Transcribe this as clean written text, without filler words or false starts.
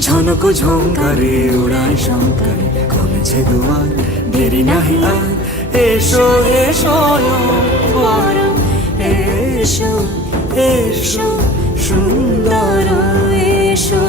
ঝনক ঝঙ্কারে ওড়ায় শঙ্কারে খুলেছে দুয়ার, দেরি নাহি আর। এসো এসো বর, এসো এসো সুন্দর, এসো